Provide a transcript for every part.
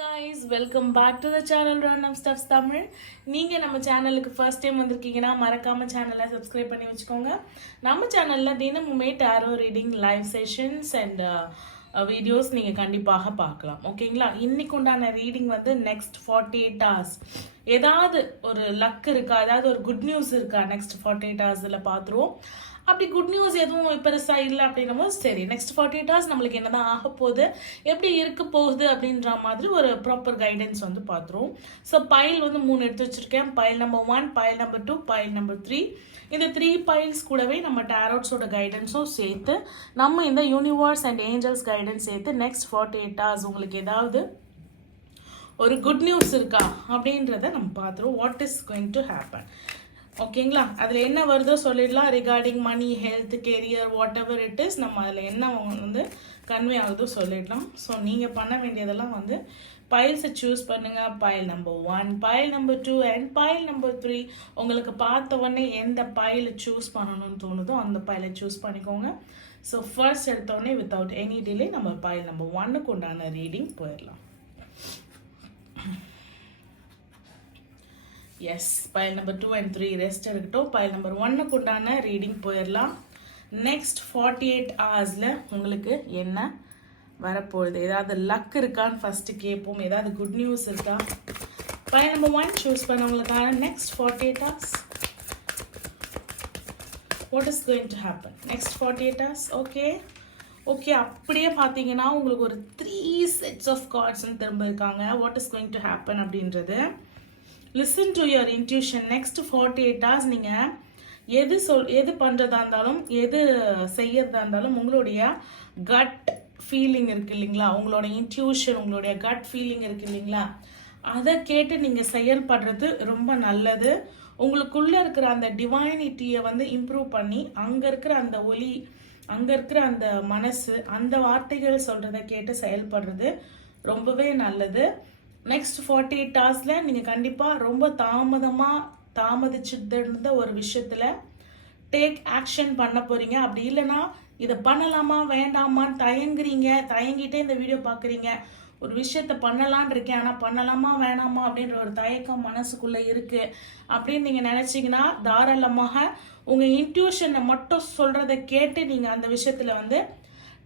guys, welcome back to the channel Random Stuffs Tamil. நீங்க நம்ம சேனலுக்கு ஃபர்ஸ்ட் டைம் வந்திருக்கீங்கன்னா மறக்காம சேனலை சப்ஸ்கிரைப் பண்ணி வச்சுக்கோங்க. நம்ம சேனல்ல தினமுமே tarot reading live sessions and videos நீங்க கண்டிப்பாக பார்க்கலாம். ஓகேங்களா? இன்னைக்கு உண்டான ரீடிங் வந்து நெக்ஸ்ட் 48 hours. ஏதாவது ஒரு லக் இருக்கா, ஏதாவது ஒரு குட் நியூஸ் இருக்கா நெக்ஸ்ட் 48 ஹவர்ஸ்ல பார்த்துருவோம். அப்படி குட் நியூஸ் எதுவும் பெருசாக இல்லை அப்படின்னமோ சரி, நெக்ஸ்ட் 48 hours நம்மளுக்கு என்னதான் ஆக போகுது, எப்படி இருக்க போகுது அப்படின்ற மாதிரி ஒரு ப்ராப்பர் கைடன்ஸ் வந்து பார்த்துருவோம். ஸோ பைல் வந்து 3 எடுத்து வச்சிருக்கேன். File number 1, file number 2, file number 3. இந்த 3 பைல்ஸ் கூடவே நம்ம டேரோட்ஸோட கைடன்ஸும் சேர்த்து, நம்ம இந்த யூனிவர்ஸ் அண்ட் ஏஞ்சல்ஸ் கைடன்ஸ் சேர்த்து நெக்ஸ்ட் 48 hours உங்களுக்கு ஏதாவது ஒரு குட் நியூஸ் இருக்கா அப்படின்றத நம்ம பார்த்துருவோம். What is going to happen. ஓகேங்களா? அதில் என்ன வருதோ சொல்லிடலாம். Regarding money, health, career, whatever it is, நம்ம அதில் என்ன வந்து கன்வே ஆகுதோ சொல்லிடலாம். ஸோ நீங்கள் பண்ண வேண்டியதெல்லாம் வந்து பைல்ஸை சூஸ் பண்ணுங்கள். File number 1, file number 2 and file number 3. உங்களுக்கு பார்த்த உடனே எந்த பைலை சூஸ் பண்ணணும்னு தோணுதோ அந்த பைலை சூஸ் பண்ணிக்கோங்க. ஸோ ஃபர்ஸ்ட் எடுத்தோடனே வித்தவுட் எனி டிலே நம்ம பைல் நம்பர் 1க்கு உண்டான ரீடிங் போயிடலாம். Yes, file number 2 and 3 rest இருக்கட்டும். பைல் நம்பர் 1க்கு உண்டான ரீடிங் போயிடலாம். நெக்ஸ்ட் 48 ஹவர்ஸில் உங்களுக்கு என்ன வரப்போகுது, ஏதாவது லக் இருக்கான்னு ஃபஸ்ட்டு கேட்போம். ஏதாவது குட் நியூஸ் இருக்கா? பைல் நம்பர் 1 சூஸ் பண்ணவங்களுக்கான next 48 hours. What is going to happen next 48 hours? Okay அப்படியே பார்த்தீங்கன்னா உங்களுக்கு ஒரு 3 sets of cardsன்னு திரும்ப இருக்காங்க. What is going to happen அப்படின்றது listen to your intuition. Next 48 hours நீங்கள் எது பண்ணுறதா இருந்தாலும், எது செய்யறதா இருந்தாலும், உங்களுடைய கட் ஃபீலிங் இருக்கு இல்லைங்களா, உங்களோட இன்ட்யூஷன், உங்களுடைய கட் ஃபீலிங் இருக்கு இல்லைங்களா, அதை கேட்டு நீங்கள் செயல்படுறது ரொம்ப நல்லது. உங்களுக்குள்ளே இருக்கிற அந்த டிவைனிட்டியை வந்து இம்ப்ரூவ் பண்ணி, அங்கே இருக்கிற அந்த ஒலி, அங்கே இருக்கிற அந்த மனசு, அந்த வார்த்தைகள் சொல்கிறத கேட்டு செயல்படுறது ரொம்பவே நல்லது. நெக்ஸ்ட் 48 ஹவர்ஸில் நீங்கள் கண்டிப்பாக ரொம்ப தாமதிச்சுட்டு இருந்த ஒரு விஷயத்தில் டேக் ஆக்ஷன் பண்ண போகிறீங்க. அப்படி இல்லைன்னா இதை பண்ணலாமா வேண்டாமான்னு தயங்கிட்டே இந்த வீடியோ பார்க்குறீங்க. ஒரு விஷயத்த பண்ணலான் இருக்கேன், ஆனால் பண்ணலாமா வேணாமா அப்படின்ற ஒரு தயக்கம் மனசுக்குள்ளே இருக்குது அப்படின்னு நீங்கள் நினச்சிங்கன்னா, தாராளமாக உங்கள் இன்ட்யூஷனை மட்டும் சொல்கிறத கேட்டு நீங்கள் அந்த விஷயத்தில் வந்து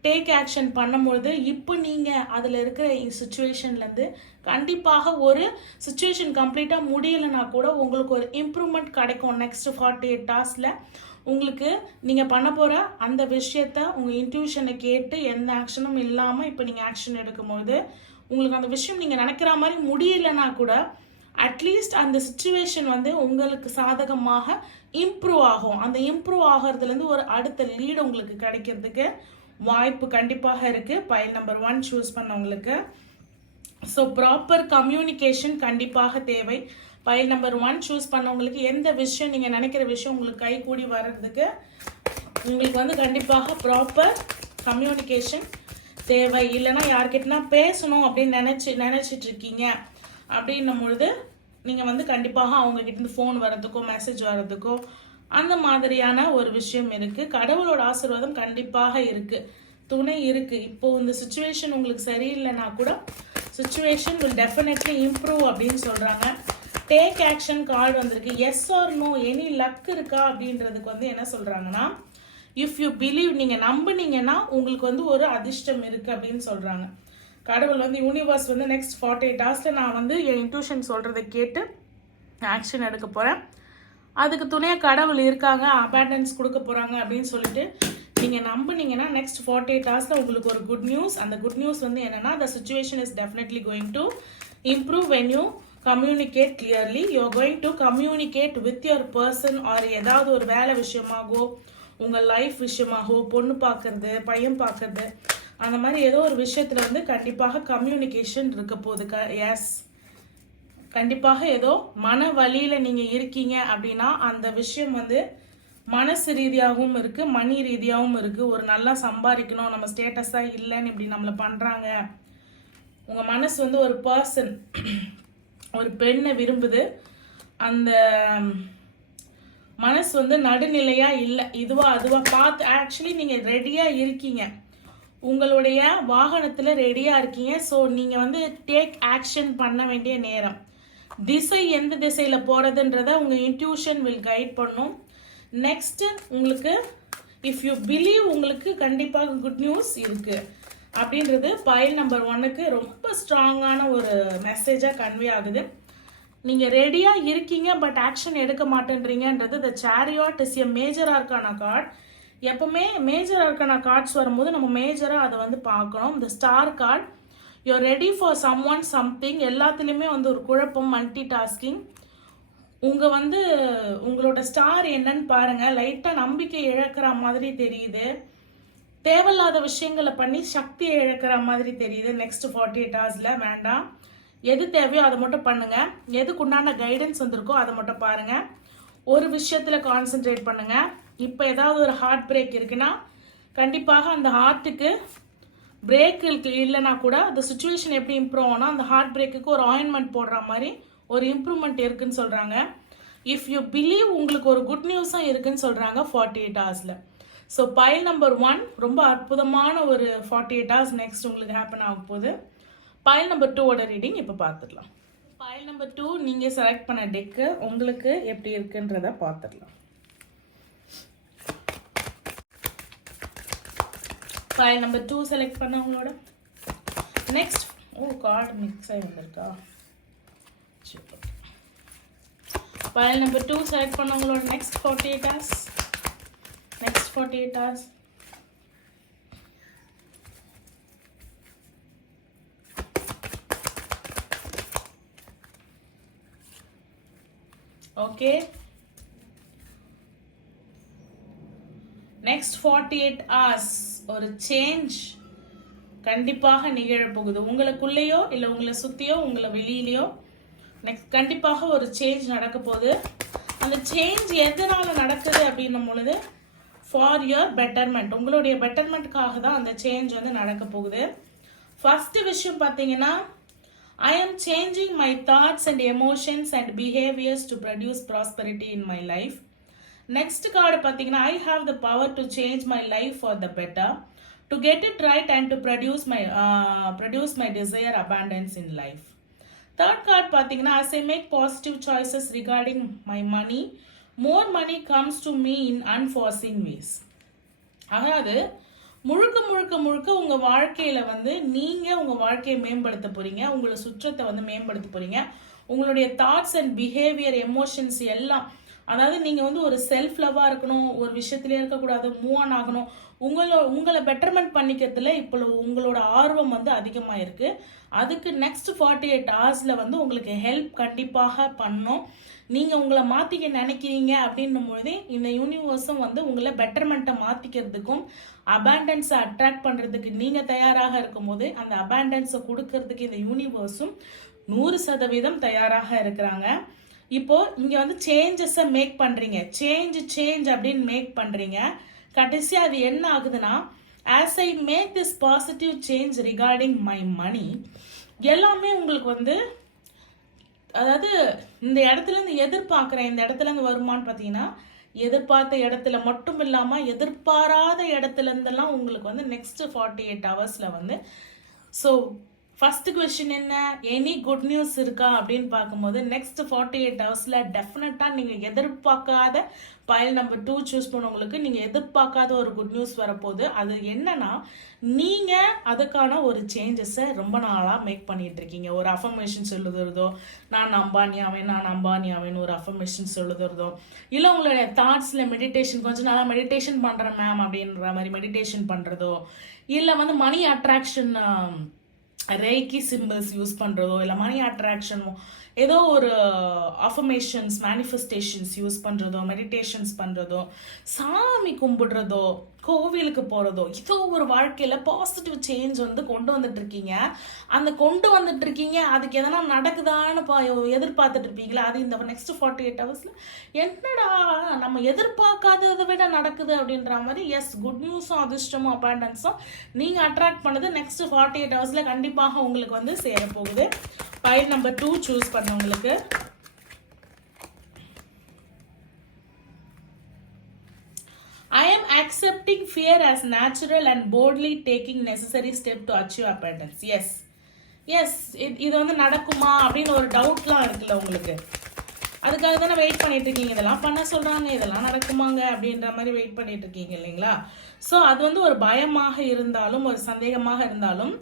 டேக் ஆக்ஷன் பண்ணும்பொழுது, இப்போ நீங்கள் அதில் இருக்கிற சுச்சுவேஷன்லேருந்து கண்டிப்பாக ஒரு சுச்சுவேஷன் கம்ப்ளீட்டாக முடியலைன்னா கூட உங்களுக்கு ஒரு இம்ப்ரூவ்மெண்ட் கிடைக்கும். நெக்ஸ்ட் 48 ஹவர்ஸில் உங்களுக்கு நீங்கள் பண்ண போகிற அந்த விஷயத்த உங்கள் இன்ட்யூஷனை கேட்டு எந்த ஆக்ஷனும் இல்லாமல் இப்போ நீங்கள் ஆக்ஷன் எடுக்கும்போது உங்களுக்கு அந்த விஷயம் நீங்கள் நினைக்கிற மாதிரி முடியலைன்னா கூட அட்லீஸ்ட் அந்த சுச்சுவேஷன் வந்து உங்களுக்கு சாதகமாக இம்ப்ரூவ் ஆகும். அந்த இம்ப்ரூவ் ஆகிறதுலேருந்து ஒரு அடுத்த லீடு உங்களுக்கு கிடைக்கிறதுக்கு வாய்ப்பு கண்டிப்பாக இருக்குது. பைல் நம்பர் 1 சூஸ் பண்ணவங்களுக்கு. ஸோ ப்ராப்பர் கம்யூனிகேஷன் கண்டிப்பாக தேவை. பைல் நம்பர் 1 சூஸ் பண்ணவங்களுக்கு எந்த விஷயம் நீங்கள் நினைக்கிற விஷயம் உங்களுக்கு கை கூடி வர்றதுக்கு உங்களுக்கு வந்து கண்டிப்பாக ப்ராப்பர் கம்யூனிகேஷன் தேவை. இல்லைன்னா யார்கிட்டனா பேசணும் அப்படின்னு நினச்சிட்டு இருக்கீங்க அப்படின்னும் பொழுது நீங்கள் வந்து கண்டிப்பாக அவங்கக்கிட்ட ஃபோன் வர்றதுக்கோ மெசேஜ் வர்றதுக்கோ அந்த மாதிரியான ஒரு விஷயம் இருக்குது. கடவுளோட ஆசீர்வாதம் கண்டிப்பாக இருக்குது, துணை இருக்குது. இப்போது இந்த சுச்சுவேஷன் உங்களுக்கு சரியில்லைன்னா கூட சுச்சுவேஷன் வில் டெஃபினெட்லி இம்ப்ரூவ் அப்படின்னு சொல்கிறாங்க. டேக் ஆக்ஷன் கார்டு வந்திருக்கு. Yes or no, any luck இருக்கா அப்படின்றதுக்கு வந்து என்ன சொல்கிறாங்கன்னா, இஃப் யூ பிலீவ், நீங்கள் நம்புனீங்கன்னா உங்களுக்கு வந்து ஒரு அதிர்ஷ்டம் இருக்குது அப்படின்னு சொல்கிறாங்க. கடவுள் வந்து யூனிவர்ஸ் வந்து நெக்ஸ்ட் 48 ஹவர்ஸில் நான் வந்து என் இன்ட்யூஷன் சொல்கிறத கேட்டு ஆக்ஷன் எடுக்க போகிறேன், அதுக்கு துணையாக கடவுள் இருக்காங்க, அபேண்டன்ஸ் கொடுக்க போகிறாங்க அப்படின்னு சொல்லிட்டு நீங்கள் நம்புனீங்கன்னா நெக்ஸ்ட் 48 ஹவர்ஸில் உங்களுக்கு ஒரு குட் நியூஸ். அந்த குட் நியூஸ் வந்து என்னென்னா, the situation is definitely going to improve when you communicate clearly. You are going to communicate with your person or ஏதாவது ஒரு வேலை விஷயமாகவோ, உங்கள் லைஃப் விஷயமாகவோ, பொண்ணு பார்க்கறது, பையன் பார்க்கறது, அந்த மாதிரி ஏதோ ஒரு விஷயத்தில் வந்து கண்டிப்பாக கம்யூனிகேஷன் இருக்க போகுது. எஸ், கண்டிப்பாக ஏதோ மன வழியில் நீங்கள் இருக்கீங்க அப்படின்னா அந்த விஷயம் வந்து மனசு ரீதியாகவும் இருக்குது, மணி ரீதியாகவும் இருக்குது. ஒரு நல்லா சம்பாதிக்கணும், நம்ம ஸ்டேட்டஸாக இல்லைன்னு இப்படி நம்மளை பண்ணுறாங்க. உங்கள் மனசு வந்து ஒரு பர்சன், ஒரு பெண்ணை விரும்புது. அந்த மனசு வந்து நடுநிலையாக இல்லை, இதுவா அதுவா பார்த்து ஆக்சுவலி நீங்கள் ரெடியாக இருக்கீங்க. உங்களுடைய வாகனத்தில் ரெடியாக இருக்கீங்க. ஸோ நீங்கள் வந்து டேக் ஆக்ஷன் பண்ண வேண்டிய நேரம். திசை எந்த திசையில் போகிறதுன்றத உங்கள் இன்ட்யூஷன் வில் கைட் பண்ணும். நெக்ஸ்ட்டு உங்களுக்கு இஃப் யூ பிலீவ் உங்களுக்கு கண்டிப்பாக குட் நியூஸ் இருக்குது அப்படின்றது பைல் நம்பர் 1க்கு ரொம்ப ஸ்ட்ராங்கான ஒரு மெசேஜாக கன்வே ஆகுது. நீங்கள் ரெடியாக இருக்கீங்க பட் ஆக்ஷன் எடுக்க மாட்டேன்றீங்கன்றது the chariot is a major arcana card. எப்பவுமே மேஜர் ஆர்கானா கார்ட்ஸ் வரும்போது நம்ம மேஜராக அதை வந்து பார்க்கணும். இந்த star card you are ready for someone something. எல்லாத்துலேயுமே வந்து ஒரு குழப்பம், மல்டி டாஸ்கிங். உங்கள் வந்து உங்களோட ஸ்டார் என்னன்னு பாருங்கள். லைட்டாக நம்பிக்கை இழக்கிற மாதிரி தெரியுது. தேவையில்லாத விஷயங்களை பண்ணி சக்தியை இழக்கிற மாதிரி தெரியுது. நெக்ஸ்ட் 48 ஹவர்ஸில் வேண்டாம். எது தேவையோ அதை மட்டும் பண்ணுங்க. எதுக்கு உண்டான கைடன்ஸ் வந்திருக்கோ அதை மட்டும் பாருங்க. ஒரு விஷயத்தில் கான்சென்ட்ரேட் பண்ணுங்க. இப்போ ஏதாவது ஒரு ஹார்ட் பிரேக் இருக்குன்னா கண்டிப்பாக அந்த ஹார்ட்டுக்கு பிரேக் இல்லைன்னா கூட அந்த சுச்சுவேஷன் எப்படி இம்ப்ரூவ் ஆனால் அந்த ஹார்ட் பிரேக்குக்கு ஒரு ஆயின்மெண்ட் போடுற மாதிரி ஒரு இம்ப்ரூவ்மெண்ட் இருக்குன்னு சொல்கிறாங்க. இஃப் யூ பிலீவ் உங்களுக்கு ஒரு குட் நியூஸும் இருக்குன்னு சொல்கிறாங்க 48 ஹவர்ஸில். ஸோ பைல் நம்பர் 1 ரொம்ப அற்புதமான ஒரு 48 ஹவர்ஸ் நெக்ஸ்ட் உங்களுக்கு ஹேப்பன் ஆக போகுது. பைல் நம்பர் 2ஓட ரீடிங் இப்போ பார்த்துடலாம். பைல் நம்பர் 2 நீங்கள் செலக்ட் பண்ண டெக்கு உங்களுக்கு எப்படி இருக்குன்றத பார்த்துடலாம். பைல் நம்பர் 2 செலக்ட் பண்ணவங்களோட நெக்ஸ்ட் கார்டு மிக்ஸ் ஆகி வந்திருக்கா. பைல் நம்பர் 2 செலக்ட் பண்ணவங்களோட next 48 hours. Next 48 hours. Okay. Next 48 hours ஒரு சேஞ்ச் கண்டிப்பாக நிகழ போகுது. உங்களுக்குள்ளேயோ இல்லை உங்களை சுற்றியோ உங்களை வெளியிலையோ நெக்ஸ்ட் கண்டிப்பாக ஒரு சேஞ்ச் நடக்க போகுது. அந்த சேஞ்ச் எதனால நடக்குது அப்படின்னும் பொழுது ஃபார் யுவர் பெட்டர்மெண்ட், உங்களுடைய பெட்டர்மெண்ட்காக தான் அந்த சேஞ்ச் வந்து நடக்க போகுது. ஃபர்ஸ்ட் விஷயம் பார்த்தீங்கன்னா I am changing my thoughts and emotions and behaviors to produce prosperity in my life. Next card பார்த்தீங்கன்னா I have the power to change my life for the better, to get it right and to produce my desire abundance in life. Third card பார்த்தீங்கன்னா as I make positive choices regarding my money, more money comes to me in unforeseen ways. அதாவது முழுக்க முழுக்க முழுக்க உங்கள் வாழ்க்கையில் வந்து நீங்கள் உங்கள் வாழ்க்கையை மேம்படுத்த போகிறீங்க. உங்களை சுற்றத்தை வந்து மேம்படுத்த போகிறீங்க. உங்களுடைய தாட்ஸ் அண்ட் பிஹேவியர், எமோஷன்ஸ் எல்லாம், அதாவது நீங்கள் வந்து ஒரு செல்ஃப் லவ்வாக இருக்கணும், ஒரு விஷயத்துலேயே இருக்கக்கூடாது, மூவ் ஆன் ஆகணும். உங்களை பெட்டர்மெண்ட் பண்ணிக்கிறதுல இப்போ உங்களோட ஆர்வம் வந்து அதிகமாக இருக்குது. அதுக்கு நெக்ஸ்ட் 48 ஹவர்ஸில் வந்து உங்களுக்கு ஹெல்ப் கண்டிப்பாக பண்ணும். நீங்கள் உங்களை மாற்றிக்க நினைக்கிறீங்க அப்படின்னும் பொழுது இந்த யூனிவர்ஸும் வந்து உங்களை பெட்டர்மெண்ட்டை மாற்றிக்கிறதுக்கும் அபேண்டன்ஸை அட்ராக்ட் பண்ணுறதுக்கு நீங்கள் தயாராக இருக்கும்போது அந்த அபேண்டன்ஸை கொடுக்கறதுக்கு இந்த யூனிவர்ஸும் 100% தயாராக இருக்கிறாங்க. இப்போது இங்கே வந்து சேஞ்சஸை மேக் பண்ணுறீங்க. சேஞ்ச் அப்படின்னு மேக் பண்ணுறீங்க. கடைசியாக அது என்ன ஆகுதுன்னா as I make this positive change regarding my money, எல்லாமே உங்களுக்கு வந்து, அதாவது இந்த இடத்துலேருந்து எதிர்பார்க்குறேன், இந்த இடத்துலேருந்து வருமானு பார்த்தீங்கன்னா எதிர்பார்த்த இடத்துல மட்டும் இல்லாமல் எதிர்பாராத இடத்துலேருந்தெல்லாம் உங்களுக்கு வந்து நெக்ஸ்ட் 48 ஹவர்ஸில் வந்து. ஸோ ஃபர்ஸ்ட் கொஸ்டின் என்ன, எனி குட் நியூஸ் இருக்கா அப்படின்னு பார்க்கும்போது நெக்ஸ்ட் 48 ஹவர்ஸில் டெஃபினட்டாக நீங்கள் எதிர்பார்க்காத பைல் நம்பர் 2 சூஸ் பண்ணவங்களுக்கு நீங்கள் எதிர்பார்க்காத ஒரு குட் நியூஸ் வரப்போகுது. அது என்னன்னா நீங்கள் அதுக்கான ஒரு சேஞ்சஸை ரொம்ப நாளாக மேக் பண்ணிட்டு இருக்கீங்க. ஒரு அஃபர்மேஷன்ஸ் எழுதுறதோ, நான் அம்பானி ஆவேன் ஒரு அஃபர்மேஷன்ஸ் எழுதுறதோ, இல்லை உங்களுடைய தாட்ஸில் மெடிடேஷன், கொஞ்சம் நாளாக மெடிடேஷன் பண்ணுறேன் மேம் அப்படின்ற மாதிரி மெடிடேஷன் பண்ணுறதோ, இல்லை வந்து மணி அட்ராக்ஷன் ரேக்கி சிம்பிள்ஸ் யூஸ் பண்ணுறதோ, இல்லை மணி அட்ராக்ஷனோ, ஏதோ ஒரு அஃபர்மேஷன்ஸ் மேனிஃபெஸ்டேஷன்ஸ் யூஸ் பண்ணுறதோ, மெடிடேஷன்ஸ் பண்ணுறதோ, சாமி கும்பிடுறதோ, கோவிலுக்கு போகிறதோ, ஏதோ ஒரு வாழ்க்கையில் பாசிட்டிவ் சேஞ்ச் வந்து கொண்டு வந்துட்டுருக்கீங்க. அந்த கொண்டு வந்துட்டுருக்கீங்க, அதுக்கு எதனா நடக்குதான்னு எதிர்பார்த்துட்டு இருப்பீங்களா? அது இந்த நெக்ஸ்ட் 48 ஹவர்ஸில் என்னடா நம்ம எதிர்பார்க்காததை விட நடக்குது அப்படின்ற மாதிரி. எஸ், குட் நியூஸும் அதிர்ஷ்டமும் அபாண்டன்ஸும் நீங்கள் அட்ராக்ட் பண்ணது நெக்ஸ்ட் 48 ஹவர்ஸில் கண்டிப்பாக உங்களுக்கு வந்து சேரப்போகுது. பைல் நம்பர் 2 சூஸ் பண்ணவங்களுக்கு I am accepting fear as natural and boldly taking necessary step to achieve abundance. Yes இது வந்து நடக்குமா அப்படின்னு ஒரு டவுட்லாம் இருக்குல்ல உங்களுக்கு, அதுக்காக தானே வெயிட் பண்ணிட்டு இருக்கீங்க. இதெல்லாம் பண்ண சொல்றாங்க, இதெல்லாம் நடக்குமாங்க அப்படின்ற மாதிரி வெயிட் பண்ணிட்டு இருக்கீங்க இல்லைங்களா? ஸோ அது வந்து ஒரு பயமாக இருந்தாலும் ஒரு சந்தேகமாக இருந்தாலும்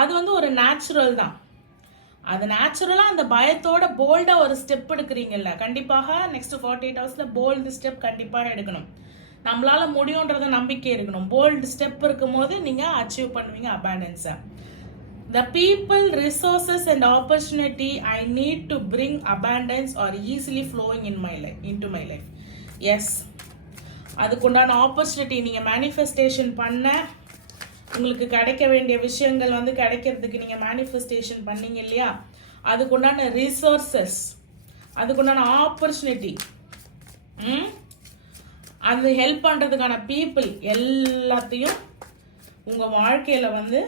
அது வந்து ஒரு நேச்சுரல் தான். அது நேச்சுரலாக அந்த பயத்தோட போல்டாக ஒரு ஸ்டெப் எடுக்கிறீங்கல்ல, கண்டிப்பாக நெக்ஸ்ட் 48 ஹவர்ஸ்ல போல்டு ஸ்டெப் கண்டிப்பாக எடுக்கணும். நம்மளால முடியுன்றத நம்பிக்கை இருக்கணும். போல்டு ஸ்டெப் இருக்கும் போது நீங்க அச்சீவ் பண்ணுவீங்க அபாண்டன்ஸை. The people, resources and opportunity I need to bring abundance are easily flowing into my life. Yes. அதுக்குண்டான ஆப்பர்ச்சுனிட்டி நீங்கள் மேனிஃபெஸ்டேஷன் பண்ண உங்களுக்கு கிடைக்க வேண்டிய விஷயங்கள் வந்து கிடைக்கிறதுக்கு நீங்கள் மேனிஃபெஸ்டேஷன் பண்ணீங்க இல்லையா, அதுக்குண்டான ரிசோர்ஸஸ், அதுக்குண்டான ஆப்பர்ச்சுனிட்டி, அது ஹெல்ப் பண்ணுறதுக்கான பீப்புள் எல்லாத்தையும் உங்கள் வாழ்க்கையில் வந்து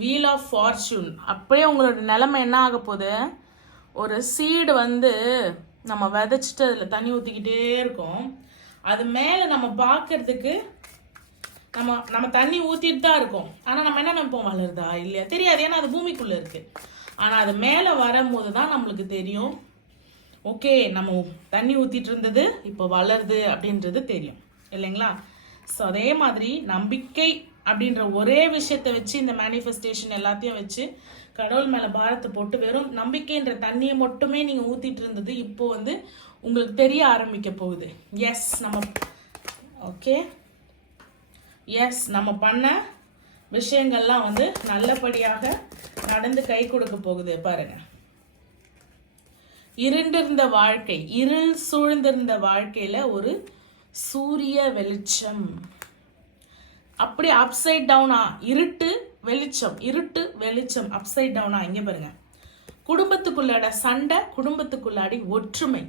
வீல் ஆஃப் ஃபார்ச்சூன். அப்படியே உங்களோட நிலைமை என்ன ஆக போகுது, ஒரு சீடு வந்து நம்ம விதைச்சிட்டு அதில் தண்ணி ஊற்றிக்கிட்டே இருக்கோம். அது மேலே நம்ம பார்க்கறதுக்கு நம்ம தண்ணி ஊற்றிட்டு தான் இருக்கோம். ஆனால் நம்ம என்ன நினைப்போம், வளருதா இல்லையா தெரியாது, ஏன்னா அது பூமிக்குள்ளே இருக்குது. ஆனால் அது மேலே வரும்போது தான் நம்மளுக்கு தெரியும், ஓகே நம்ம தண்ணி ஊற்றிட்டு இருந்தது இப்போ வளருது அப்படின்றது தெரியும் இல்லைங்களா? ஸோ அதே மாதிரி நம்பிக்கை அப்படின்ற ஒரே விஷயத்தை வச்சு இந்த மேனிஃபெஸ்டேஷன் எல்லாத்தையும் வச்சு கடவுள் மேலே பாரத்தை போட்டு வெறும் நம்பிக்கைன்ற தண்ணியை மட்டுமே நீங்கள் ஊற்றிட்டு இருந்தது இப்போ வந்து உங்களுக்கு தெரிய ஆரம்பிக்க போகுது. எஸ் நம்ம பண்ண விஷயங்கள்லாம் வந்து நல்லபடியாக நடந்து கை கொடுக்க போகுது. பாருங்க, இருள் சூழ்ந்திருந்த வாழ்க்கையில ஒரு சூரிய வெளிச்சம், அப்படி அப்சைட் டவுனா, இருட்டு வெளிச்சம் அப்சைட் டவுனா. இங்க பாருங்க, குடும்பத்துக்குள்ளாட சண்டை, குடும்பத்துக்குள்ளாடி ஒற்றுமை,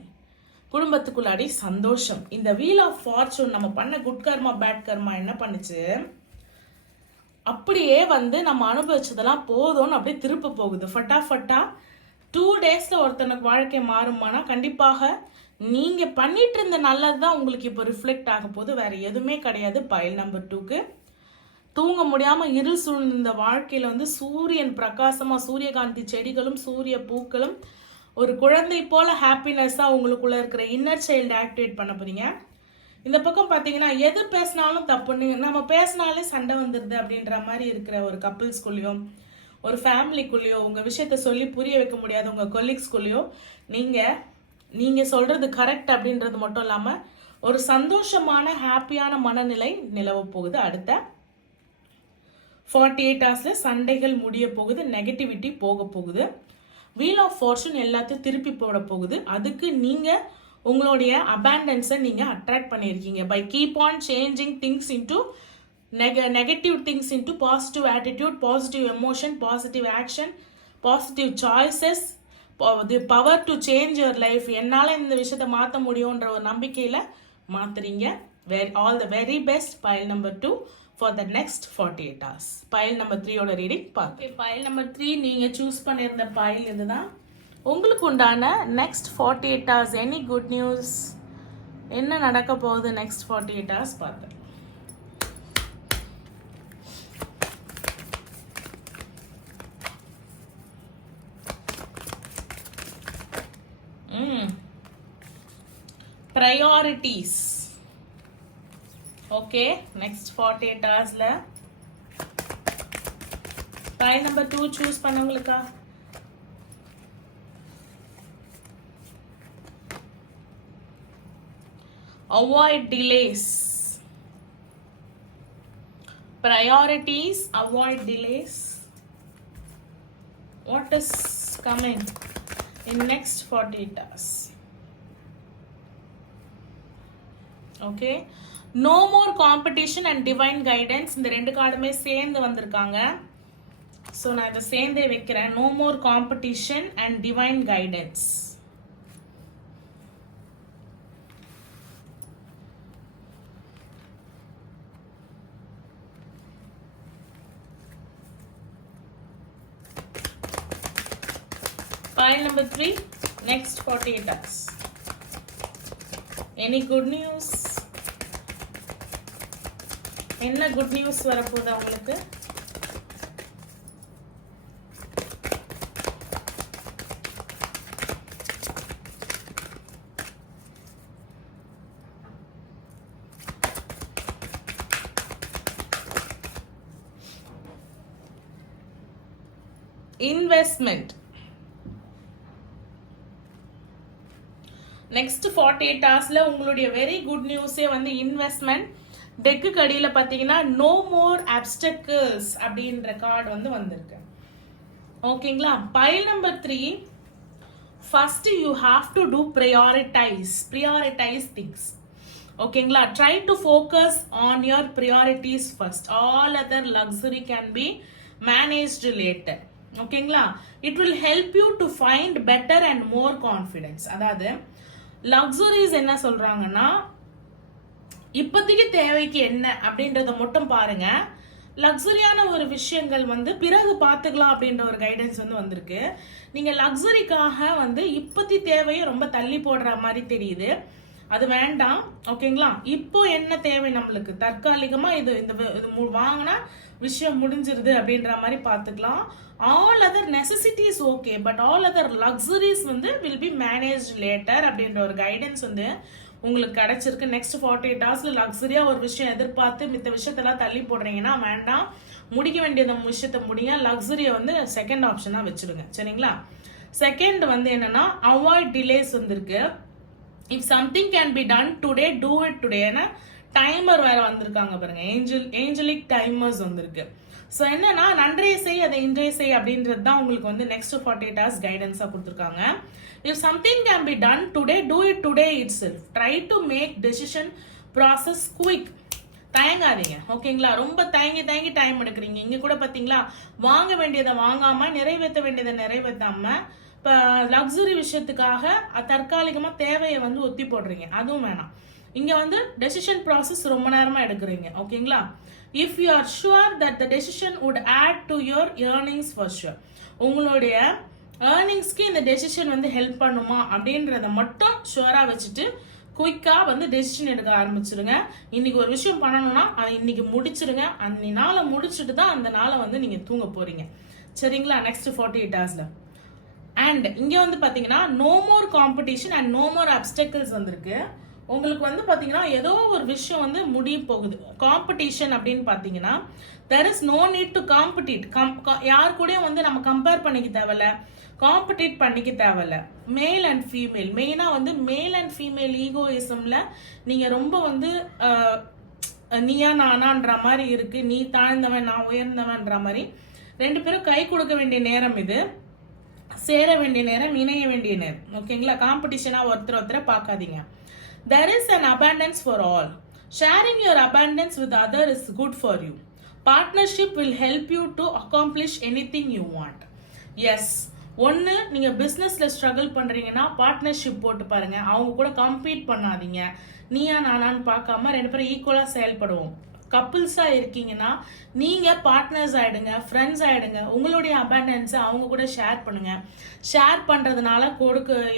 குடும்பத்துக்குள்ளாடி சந்தோஷம். இந்த வீல் ஆஃப் ஃபார்ச்சூன் நம்ம பண்ண குட் கர்மா பேட் கர்மா என்ன பண்ணுச்சு, அப்படியே வந்து நம்ம அனுபவிச்சதெல்லாம் போதும்னு அப்படியே திருப்ப போகுது ஃபட்டாஃபட்டா. 2 daysல ஒருத்தனுக்கு வாழ்க்கை மாறுமானா கண்டிப்பாக நீங்க பண்ணிட்டு இருந்த நல்லதுதான் உங்களுக்கு இப்போ ரிஃப்ளெக்ட் ஆக போகுது, வேற எதுவுமே கிடையாது. பைல் நம்பர் 2க்கு தூங்க முடியாம இருள் சூழ்ந்த வாழ்க்கையில வந்து சூரியன் பிரகாசமா, சூரியகாந்தி செடிகளும் சூரிய பூக்களும், ஒரு குழந்தை போல ஹாப்பினஸா உங்களுக்குள்ள இருக்கிற இன்னர் சைல்டு ஆக்டிவேட் பண்ண போறீங்க. இந்த பக்கம் பாத்தீங்கன்னா எது பேசினாலும் தப்புன்னு, நம்ம பேசினாலே சண்டை வந்துடுது அப்படின்ற மாதிரி இருக்கிற ஒரு கப்பிள்ஸ்குள்ளேயோ ஒரு ஃபேமிலிக்குள்ளேயோ உங்க விஷயத்த சொல்லி புரிய வைக்க முடியாது உங்க கொலீக்ஸ்குள்ளேயோ நீங்க சொல்றது கரெக்ட் அப்படின்றது மட்டும் இல்லாம ஒரு சந்தோஷமான ஹாப்பியான மனநிலை நிலவ போகுது. அடுத்த 48 ஹவர்ஸ்ல சண்டைகள் முடிய போகுது, நெகட்டிவிட்டி போக போகுது, வீல் ஆஃப் ஃபார்ச்சூன் எல்லாத்தையும் திருப்பி போட போகுது. அதுக்கு நீங்க உங்களுடைய அபாண்டன்ஸை நீங்க அட்ராக்ட் பண்ணியிருக்கீங்க by keep on changing things into negative things into positive attitude, positive emotion, positive action, positive choices, the power to change your life. என்னால இந்த விஷயத்தை மாற்ற முடியும்ன்ற ஒரு நம்பிக்கையில மாத்துறீங்க. All the very best. Pile number 2 for the next 48 hours. Pile number 3 ஓட reading பார்க்க. Pile number 3 நீங்க choose பண்ணியிருந்த பைல் இதுதான். உங்களுக்கு உண்டான next 48 hours any good news, என்ன நடக்க போகுது next 48 hours பார்க்க. Priorities. Okay, next 48 hours la pile number 2 choose பண்ணவங்களுக்கா avoid delays. Priorities, avoid delays. What is coming in next 48 hours? Okay, no more competition and divine guidance. இந்த ரெண்டு கார்டுமே சேர்ந்து வந்திருக்காங்க. So நான் இதை சேர்ந்தே வைக்கிறேன். no more competition and divine guidance. Pile number 3, next 48 hours. Any good news? என்ன good news வரப்போகுது உங்களுக்கு? இன்வெஸ்ட்மெண்ட். நெக்ஸ்ட் 48 ஹவர்ஸ்ல உங்களுடைய வெரி குட் நியூஸே வந்து இன்வெஸ்ட்மெண்ட். டெக்கு கடியில பாத்தீங்கன்னா நோ மோர் அப்டக்கிள்ஸ் அப்படின்ற கார்டு வந்து வந்திருக்கு. ஓகேங்களா? File number 3, first you have to do prioritize things. ஓகேங்களா? Try to focus on your priorities first. All other luxury can be managed later. ஓகேங்களா? It will help you to find better and more confidence. அதாவது luxuries என்ன சொல்றாங்கன்னா, இப்போதைக்கு தேவைக்கு என்ன அப்படின்றத மட்டும் பாருங்க. லக்ஸுரியான ஒரு விஷயங்கள் வந்து பிறகு பார்த்துக்கலாம் அப்படின்ற ஒரு கைடன்ஸ் வந்து வந்திருக்கு. நீங்க லக்ஸுரிக்காக வந்து இப்போதி தேவையை ரொம்ப தள்ளி போடுற மாதிரி தெரியுது. அது வேண்டாம். ஓகேங்களா? இப்போ என்ன தேவை நம்மளுக்கு, தற்காலிகமா இது வாங்கினா விஷயம் முடிஞ்சிருது அப்படின்ற மாதிரி பார்த்துக்கலாம். All other necessities okay, but all other luxuries வந்து வில் பி மேனேஜ் லேட்டர் அப்படின்ற ஒரு கைடன்ஸ் வந்து உங்களுக்கு கிடைச்சிருக்கு. நெக்ஸ்ட் 48 ஹவர்ஸ்ல லக்ஸுரியா ஒரு விஷயம் எதிர்பார்த்து மித்த விஷயத்தெல்லாம் தள்ளி போடுறீங்கன்னா வேண்டாம். முடிக்க வேண்டியது விஷயத்த முடிய லக்ஸுரியை வந்து செகண்ட் ஆப்ஷனா வச்சிடுங்க. சரிங்களா? செகண்ட் வந்து என்னன்னா அவாய்ட் டிலேஸ் வந்திருக்கு. If something can be done today do it today. ஏன்னா டைமர் வேற வந்திருக்காங்க பாருங்க, ஏஞ்சலிக் டைமர்ஸ் வந்திருக்கு. ஸோ என்னன்னா நன்றைய செய் அதை இன்றைய செய் அப்படின்றது தான் உங்களுக்கு வந்து நெக்ஸ்ட் 48 ஹவர்ஸ் கைடன்ஸா கொடுத்துருக்காங்க. If something can be done today do it today itself. Try to make decision process quick. தயங்காதீங்க. ஓகேங்களா? ரொம்ப தயங்கி டைம் எடுக்கிறீங்க. இங்க கூட பாத்தீங்களா, வாங்க வேண்டியதை வாங்காம நிறைவேற்ற வேண்டியதை நிறைவேற்றாம இப்போ லக்ஸுரி விஷயத்துக்காக தற்காலிகமா தேவையை வந்து ஒத்தி போடுறீங்க. அதுவும் வேணாம். இங்க வந்து டெசிஷன் ப்ராசஸ் ரொம்ப நேரமா எடுக்கிறீங்க. ஓகேங்களா? If you are sure that the decision would add to your earnings for sure. உங்களுடைய ஏர்னிங்ஸ்க்கு இந்த டெசிஷன் வந்து ஹெல்ப் பண்ணுமா அப்படின்றத மட்டும் ஷுவரா வச்சுட்டு குயிக்கா வந்து டெசிஷன் எடுக்க ஆரம்பிச்சிருங்க. இன்னைக்கு ஒரு விஷயம் பண்ணணும்னா அதை இன்னைக்கு முடிச்சிருங்க. அந்த நாளை முடிச்சுட்டு தான் அந்த நாளை வந்து நீங்க தூங்க போறீங்க. சரிங்களா? நெக்ஸ்ட் 48 ஹவர்ஸ்ல. அண்ட் இங்க வந்து பாத்தீங்கன்னா no more competition and no more obstacles வந்திருக்கு. உங்களுக்கு வந்து பாத்தீங்கன்னா ஏதோ ஒரு விஷயம் வந்து முடிய போகுது. காம்படிஷன் அப்படின்னு பாத்தீங்கன்னா there is no need to compete. யார் கூடயும் வந்து நம்ம கம்பேர் பண்ணிக்க தேவையில்ல, காம்படிட் பண்ணிக்க தேவையில்ல. மேல் அண்ட் ஃபீமேல், மெயினா வந்து மேல் அண்ட் ஃபீமேல் ஈகோயிசம்ல நீங்க ரொம்ப வந்து நீயா நானான்ற மாதிரி இருக்கு. நீ தாழ்ந்தவன் நான் உயர்ந்தவன்ற மாதிரி ரெண்டு பேரும் கை கொடுக்க வேண்டிய நேரம் இது. சேர வேண்டிய நேரம், இணைய வேண்டிய நேரம். ஓகேங்களா? காம்படிஷனா ஒருத்தரை பார்க்காதீங்க. There is an abundance for all. Sharing your abundance with others is good for you. Partnership will help you to accomplish anything you want. Yes. ஒன்று நீங்கள் பிஸ்னஸில் ஸ்ட்ரகிள் பண்ணுறீங்கன்னா பார்ட்னர்ஷிப் போட்டு பாருங்க. அவங்க கூட கம்பீட் பண்ணாதீங்க. நீயா நானான்னு பார்க்காம ரெண்டு பேரும் ஈக்குவலாக செயல்படுவோம். கப்புள்ஸாக இருக்கீங்கன்னா நீங்கள் பார்ட்னர்ஸ் ஆகிடுங்க, ஃப்ரெண்ட்ஸ் ஆகிடுங்க. உங்களுடைய அபண்டன்ஸை அவங்க கூட ஷேர் பண்ணுங்க. ஷேர் பண்ணுறதுனால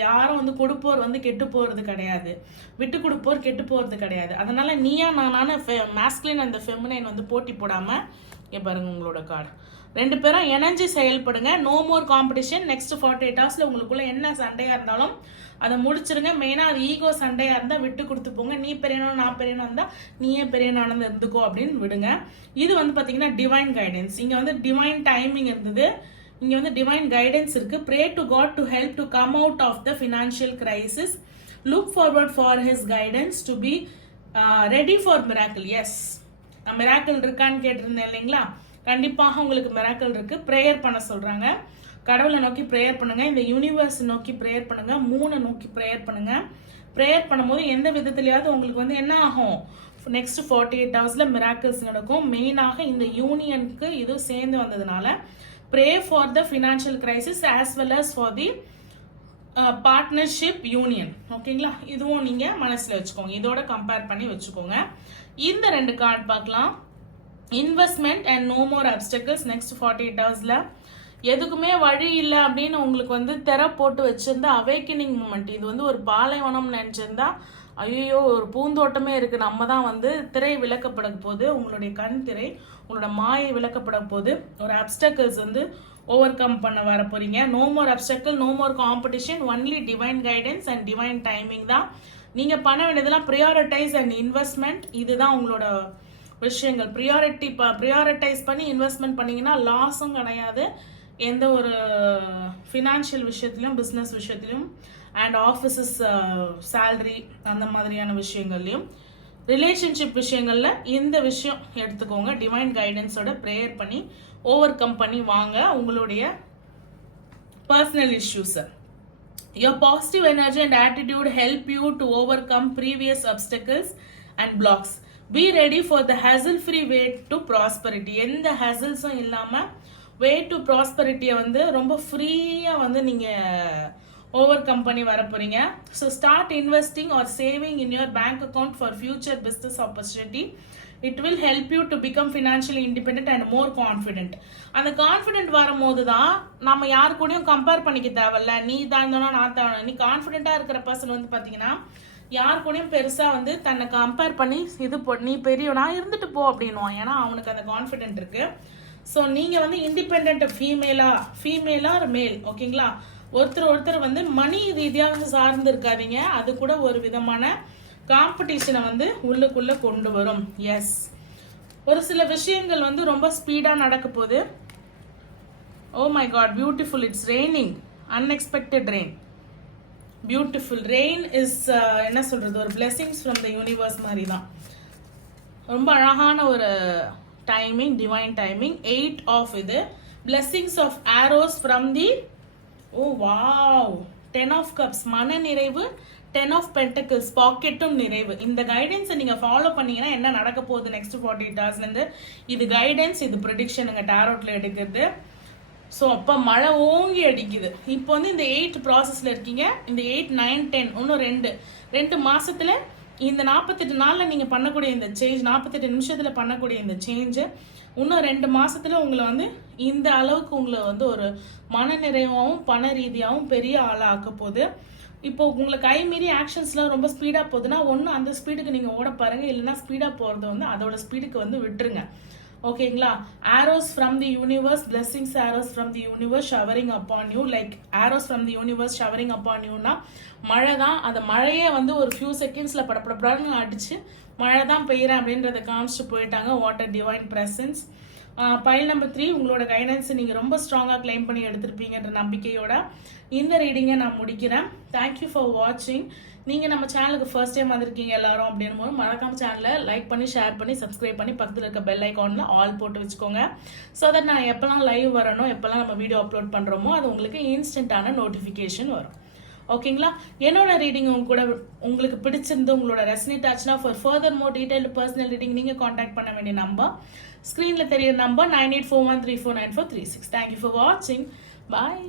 யாரும் வந்து கொடுப்போர் வந்து கெட்டு போகிறது கிடையாது, விட்டு கொடுப்போர் கெட்டு போகிறது கிடையாது. அதனால நீயா நானான மாஸ்குலின் அந்த ஃபெமினைன் வந்து போட்டி போடாமல் இங்கே பாருங்க உங்களோட கார்டு. ரெண்டு பேரும் இணைஞ்சு செயல்படுங்க. No more competition. நெக்ஸ்ட் 48 ஹவர்ஸ்ல உங்களுக்குள்ள என்ன சண்டையா இருந்தாலும் அதை முடிச்சிருங்க. மெயினா அது ஈகோ சண்டையா இருந்தா விட்டு கொடுத்து போங்க. நீ பெரியனும் நான் பெரியனும் இருந்தா நீயே பெரியனானது இருந்துக்கோ அப்படின்னு விடுங்க. இது வந்து பாத்தீங்கன்னா டிவைன் கைடன்ஸ். இங்க வந்து டிவைன் டைமிங் இருந்தது, இங்க வந்து டிவைன் கைடன்ஸ் இருக்கு. Pray to God to help to come out of the financial crisis. Look forward for his guidance to be ready for miracle. Yes, miracle இருக்கான்னு கேட்டிருந்தேன் இல்லைங்களா? கண்டிப்பாக உங்களுக்கு மிராக்கிள் இருக்கு. ப்ரேயர் பண்ண சொல்றாங்க. கடவுளை நோக்கி ப்ரேயர் பண்ணுங்க. இந்த யூனிவர்ஸ் நோக்கி ப்ரேயர் பண்ணுங்க. மூணை நோக்கி ப்ரேயர் பண்ணுங்க. ப்ரேயர் பண்ணும்போது எந்த விதத்திலேயாவது உங்களுக்கு வந்து என்ன ஆகும், நெக்ஸ்ட் 48 ஹவர்ஸ்ல மிராக்கிள்ஸ் நடக்கும். மெயினாக இந்த யூனியனுக்கு இது சேர்ந்து வந்ததுனால pray for the financial crisis as well as for the partnership union. ஓகேங்களா? இதுவும் நீங்க மனசுல வச்சுக்கோங்க, இதோட கம்பேர் பண்ணி வச்சுக்கோங்க. இந்த ரெண்டு கார்டு பார்க்கலாம். Investment and no more obstacles. Next 48 ஹவர்ஸ்ல எதுக்குமே வழி இல்லை அப்படின்னு உங்களுக்கு வந்து திரை போட்டு வச்சிருந்தா அவேக்கனிங் மூமெண்ட். இது வந்து ஒரு பாலைவனம் நினைச்சிருந்தா ஐயோ ஒரு பூந்தோட்டமே இருக்கு, நம்ம தான் வந்து திரை விளக்கப்பட போது, உங்களுடைய கண் திரை, உங்களோட மாயை விளக்கப்பட போது, ஒரு அப்டக்கல்ஸ் வந்து ஓவர் கம் பண்ண வர போறீங்க. No more obstacle, no more competition, only divine guidance and divine timing தான். நீங்க பண்ண வேண்டியதெல்லாம் ப்ரியாரிட்டைஸ் அண்ட் இன்வெஸ்ட்மெண்ட். இதுதான் உங்களோட விஷயங்கள். ப்ரியாரிட்டைஸ் பண்ணி இன்வெஸ்ட்மெண்ட் பண்ணீங்கன்னா லாஸும் கிடையாது, எந்த ஒரு ஃபினான்ஷியல் விஷயத்துலையும், பிஸ்னஸ் விஷயத்துலையும், அண்ட் ஆஃபீஸஸ் சேலரி அந்த மாதிரியான விஷயங்கள்லையும். ரிலேஷன்ஷிப் விஷயங்கள்ல இந்த விஷயம் எடுத்துக்கோங்க. டிவைன் கைடன்ஸோட ப்ரேயர் பண்ணி ஓவர் கம் பண்ணி வாங்க உங்களுடைய personal இஷ்யூஸை. Your positive energy and attitude help you to overcome previous obstacles and blocks. Be ready for the hassle-free way to prosperity. எந்த hassles-உம் இல்லாம way to prosperity-ய வந்து ரொம்ப ஃப்ரீயா வந்து நீங்க ஓவர் கம் பண்ணி வர போறீங்க. So start investing R saving in your bank account for future business opportunity. It will help you to become financially independent and more confident. அந்த கான்ஃபிடென்ட் வரும்போது தான் நம்ம யாரு கூடயும் கம்பேர் பண்ணிக்க தேவையில்ல, நீ தாழ்ந்தோனா நான் தாழ்ந்தோம். நீ கான்ஃபிடென்ட்டா இருக்கிற பர்சன் வந்து பார்த்தீங்கன்னா யாரு கூடயும் பெருசா வந்து தன்னை கம்பேர் பண்ணி இது நீ பெரியவனா இருந்துட்டு போ அப்படின்னுவான். ஏன்னா அவனுக்கு அந்த கான்ஃபிடென்ட் இருக்கு. ஸோ நீங்க வந்து இண்டிபெண்ட் ஃபீமேலா ஒரு மேல், ஓகேங்களா? ஒருத்தர் வந்து மணி ரீதியாக சார்ந்து இருக்காதீங்க. அது கூட ஒரு விதமான காம்படிஷனை வந்து உள்ளுக்குள்ள கொண்டு வரும். எஸ், ஒரு சில விஷயங்கள் வந்து ரொம்ப ஸ்பீடா நடக்க போகுது. Oh my God, beautiful, it's raining, unexpected rain. Beautiful rain is என்ன சொல்றது, ஒரு பிளெஸிங்ஸ் ஃப்ரம் த யூனிவர்ஸ் மாதிரி தான். ரொம்ப அழகான ஒரு டைமிங், டிவைன் டைமிங். 8 ஆஃப் இது blessings of arrows from the, oh wow, 10 of cups, மன நிறைவு, 10 ஆஃப் பென்டக்கிள்ஸ், பாக்கெட்டும் நிறைவு. இந்த கைடன்ஸை நீங்க ஃபாலோ பண்ணீங்கன்னா என்ன நடக்க போகுது நெக்ஸ்ட் 48 ஹவர்ஸ்லேருந்து, இது கைடன்ஸ், இது ப்ரெடிக்ஷனுங்க டாரோட்ல எடுக்கிறது. ஸோ அப்போ மழை ஓங்கி அடிக்குது. இப்போ வந்து இந்த 8 ப்ராசஸ்ல இருக்கீங்க. இந்த 8, 9, 10 இன்னும் ரெண்டு மாசத்துல இந்த 48 நாள்ல நீங்க பண்ணக்கூடிய இந்த சேஞ்ச், 48 நிமிஷத்துல பண்ணக்கூடிய இந்த சேஞ்சு இன்னும் 2 மாசத்துல உங்களை வந்து இந்த அளவுக்கு உங்களை வந்து ஒரு மன நிறைவாகவும் பண ரீதியாகவும் பெரிய ஆளா ஆக்க போகுது. இப்போ உங்களை கை மீறி ஆக்ஷன்ஸ்லாம் ரொம்ப ஸ்பீடா போகுதுன்னா ஒன்று அந்த ஸ்பீடுக்கு நீங்க ஓட பாருங்க, இல்லைன்னா ஸ்பீடா போறது வந்து அதோட ஸ்பீடுக்கு வந்து விட்டுருங்க. ஓகேங்களா? arrows from the universe, blessings, arrows from the universe showering upon you. like arrows from the universe showering upon you னா மழை தான். அந்த மழையே வந்து ஒரு ஃபியூ செகண்ட்ஸ்ல படப்படப்படன்னு அடிச்சு மழை தான் பெய்யறேன் அப்படின்றத காமிச்சிட்டு போயிட்டாங்க. Water divine presence. File number 3, உங்களோட கைடன்ஸ் நீங்க ரொம்ப ஸ்ட்ராங்கா கிளைம் பண்ணி எடுத்திருப்பீங்கன்ற நம்பிக்கையோட இந்த ரீடிங்கை நான் முடிக்கிறேன். தேங்க்யூ ஃபார் வாட்சிங். நீங்க நம்ம சேனலுக்கு ஃபர்ஸ்ட் டைம் வந்திருக்கீங்க எல்லாரும் அப்படின்னும் போது மறக்காம சேனலை லைக் பண்ணி, ஷேர் பண்ணி, சப்ஸ்கிரைப் பண்ணி, பக்கத்தில் இருக்க பெல் ஐக்கான்ல ஆல் போட்டு வச்சுக்கோங்க. ஸோ தட் நான் எப்பெல்லாம் லைவ் வரணும், எப்பெல்லாம் நம்ம வீடியோ அப்லோட் பண்றோமோ அது உங்களுக்கு இன்ஸ்டன்டான நோட்டிஃபிகேஷன் வரும். ஓகேங்களா? என்னோட ரீடிங் உங்களுக்கு பிடிச்சிருந்து உங்களோட ரெசனேட் ஆச்சுன்னா for further more detailed personal reading நீங்க காண்டாக்ட் பண்ண வேண்டிய நம்பர் ஸ்க்ரீன்ல தெரியுற நம்பர் 9841349436. தேங்க்யூ ஃபார் வாட்சிங். பாய்.